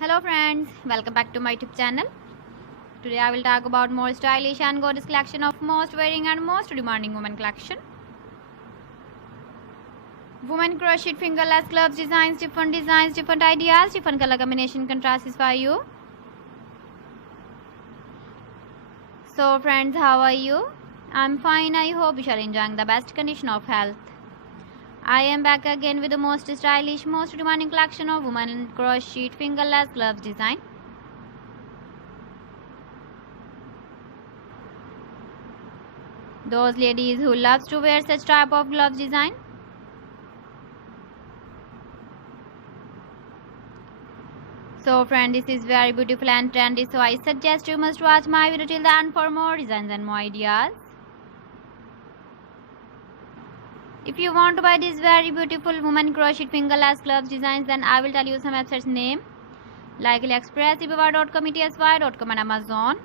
Hello friends, welcome back to my YouTube channel. Today I will talk about more stylish and gorgeous collection of most wearing and most demanding women collection. Women crochet fingerless gloves designs, different ideas, different color combination contrasts for you. So friends, how are you? I'm fine. I hope you are enjoying the best condition of health. I am back again with the most stylish, most demanding collection of women crochet fingerless gloves design. Those ladies who loves to wear such type of gloves design. So friend, this is very beautiful and trendy, so I suggest you must watch my video till the end for more designs and more ideas. If you want to buy these very beautiful women crochet fingerless gloves designs, then I will tell you some websites name like AliExpress, eBay.com, ETSY.com and Amazon.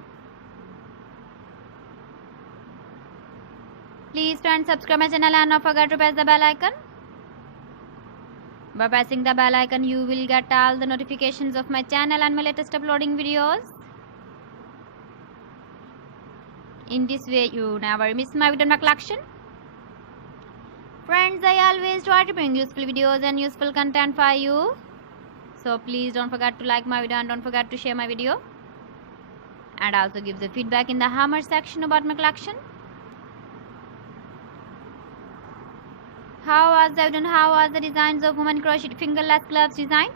Please friends, subscribe my channel and don't forget to press the bell icon. By pressing the bell icon, you will get all the notifications of my channel and my latest uploading videos. In this way, you never miss my video in my collection. Friends, I always try to bring useful videos and useful content for you. So please don't forget to like my video and don't forget to share my video. And also give the feedback in the hammer section about my collection. How was the video and how was the designs of women crochet fingerless gloves design?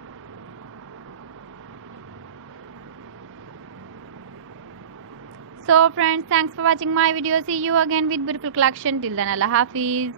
So friends, thanks for watching my video. See you again with beautiful collection. Till then, Allah Hafiz.